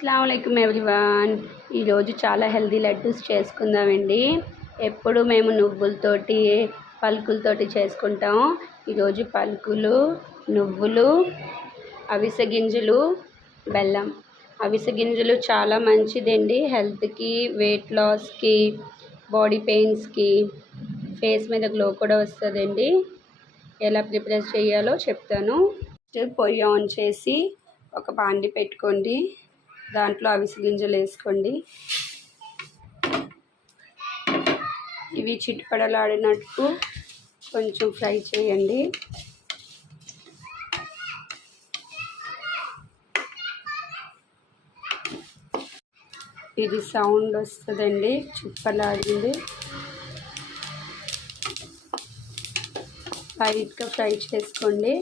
అస్సలాముఅలైకుం everyone. ఈరోజు చాలా healthy laddoos చేసుకుందామండి. ఎప్పుడు మేము నువ్వులతోటి పలుకులతోటి చేసుకుంటాం. ఈరోజు పలుకులు, నువ్వులు, అవిసె గింజలు, బెల్లం. అవిసె గింజలు చాలా మంచిదండి హెల్త్కి, వెయిట్ లాస్కి, బాడీ పెయిన్స్కి, ఫేస్ మీద గ్లో కూడా వస్తుందండి. ఎలా ప్రిపేర్ చేయాలో చెప్తాను. పొయ్యి ఆన్ చేసి ఒక బాండి పెట్టుకోండి. దాంట్లో అవిసె గింజలు వేసుకోండి. ఇవి చిట్పడలాడినట్టు కొంచెం ఫ్రై చేయండి. ఇది సౌండ్ వస్తుందండి, చిట్పడలాడింది. లైట్గా ఫ్రై చేసుకోండి.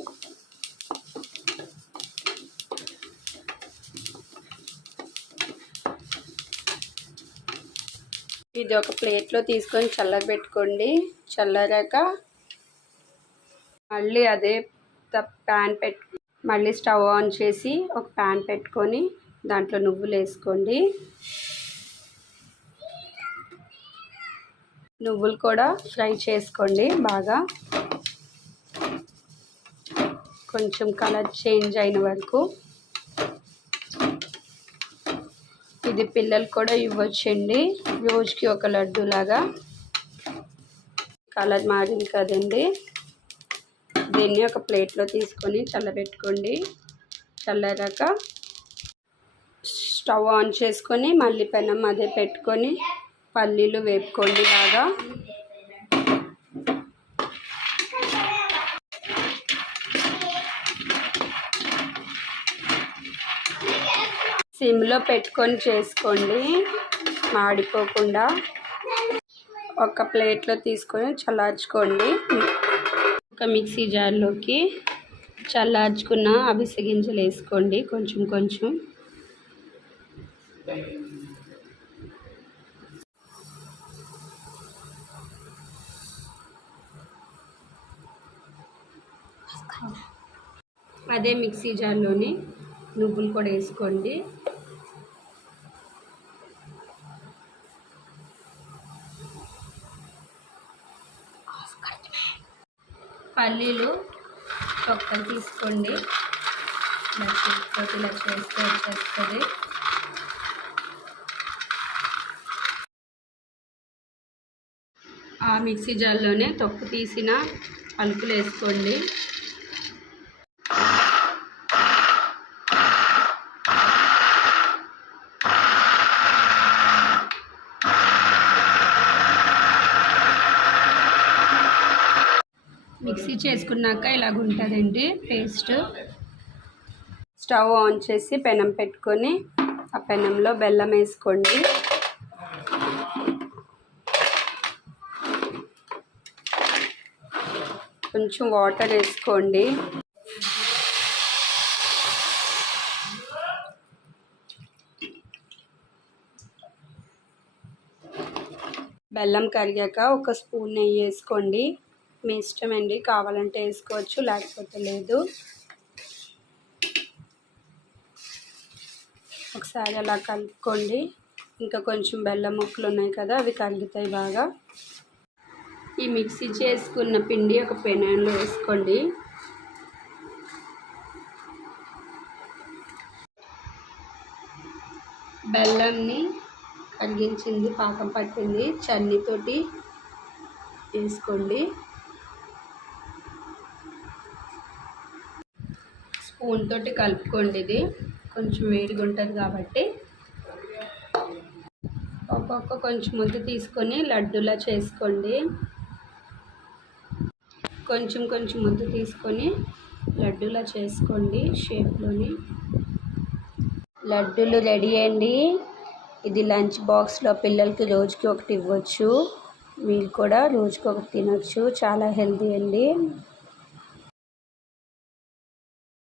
ఇది ఒక ప్లేట్లో తీసుకొని చల్లబెట్టుకోండి. చల్లారాక మళ్ళీ అదే మళ్ళీ స్టవ్ ఆన్ చేసి ఒక ప్యాన్ పెట్టుకొని దాంట్లో నువ్వులు వేసుకోండి. నువ్వులు కూడా ఫ్రై చేసుకోండి బాగా, కొంచెం కలర్ చేంజ్ అయిన వరకు. ఇది పిల్లలు కూడా ఇవ్వచ్చండి, రోజుకి ఒక లడ్డు లాగా. కలర్ మారింది కదండి. దీన్ని ఒక ప్లేట్లో తీసుకొని చల్లబెట్టుకోండి. చల్లారాక స్టవ్ ఆన్ చేసుకొని మళ్ళీ పెనం అదే పెట్టుకొని పల్లీలు వేపుకోండి బాగా. సిమ్లో పెట్టుకొని చేసుకోండి, మాడిపోకుండా. ఒక ప్లేట్లో తీసుకొని చల్లార్చుకోండి. ఒక మిక్సీ జార్లోకి చల్లార్చుకున్న అవిసె గింజలు వేసుకోండి కొంచెం కొంచెం. అదే మిక్సీ జార్లోని నువ్వులు కూడా వేసుకోండి. పల్లీలు ఒక్కటి తీసుకోండి. ఇలా చేస్తే వచ్చేస్తుంది. ఆ మిక్సీ జార్లోనే తొక్కు తీసిన పలుకులు వేసుకోండి. మిక్సీ చేసుకున్నాక ఇలాగ ఉంటుందండి పేస్ట్. స్టవ్ ఆన్ చేసి పెనం పెట్టుకొని ఆ పెనంలో బెల్లం వేసుకోండి. కొంచెం వాటర్ వేసుకోండి. బెల్లం కరిగాక ఒక స్పూన్ నెయ్యి వేసుకోండి. మీ ఇష్టం అండి, కావాలంటే వేసుకోవచ్చు, లేకపోతే లేదు. ఒకసారి అలా కలుపుకోండి. ఇంకా కొంచెం బెల్లం ముక్కలు ఉన్నాయి కదా, అవి కలుగుతాయి బాగా. ఈ మిక్సీ చేసుకున్న పిండి ఒక పెనంలో వేసుకోండి. బెల్లంని కరిగించింది, పాకం పట్టింది, చన్నీతోటి వేసుకోండి. స్పూన్ తోటి కలుపుకోండి. ఇది కొంచెం వేడిగా ఉంటుంది కాబట్టి. ఒక్కొక్క కొంచెం ముద్ద తీసుకొని లడ్డూలా చేసుకోండి. కొంచెం కొంచెం ముద్ద తీసుకొని లడ్డూలా చేసుకోండి షేప్లోని. లడ్డూలు రెడీ అండి. ఇది లంచ్ బాక్స్లో పిల్లలకి రోజుకి ఒకటి ఇవ్వచ్చు. మీరు కూడా రోజుకి ఒకటి తినచ్చు. చాలా హెల్తీ అండి.